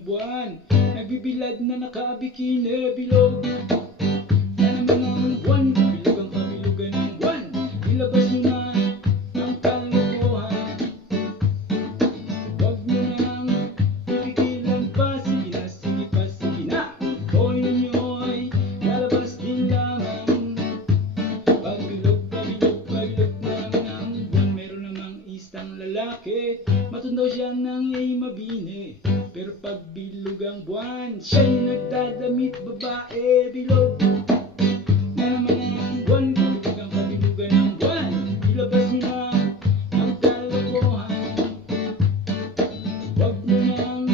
ng buwan. Nagbibilad na nakabikini, bilog na naman ang buwan. Bilog ang kabilugan ng buwan. Ilabas nyo na ang kalokohan. Huwag nyo nang pipigilan pa. Sige na, sige pa, sige na. Toyo nyo'y lalabas din lamang. Pagbilog, pabilog, pabilog na naman ang buwan. Meron namang isang lalaki, matundo siya ng iyay mabini. Pero pag bilog ang buwan, siya'y nagdadamit babae. Bilog na naman ang buwan. Bilog ang kabilugan ng buwan. Ilabas nyo na ang kalokohan. Huwag nyo nang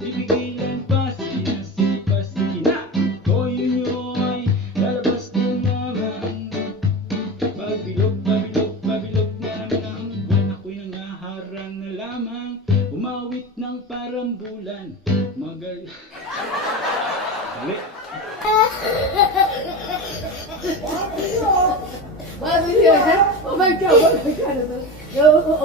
pipigilan pa. Sige na, sige pa, sige na. Toyo nyo ay lalabas din naman. Pag bilog, pabilog, pabilog na naman ang buwan. Ako'y nangaharang na lamang, umawit ng parang bulan. Dali. Oh my God, what my God.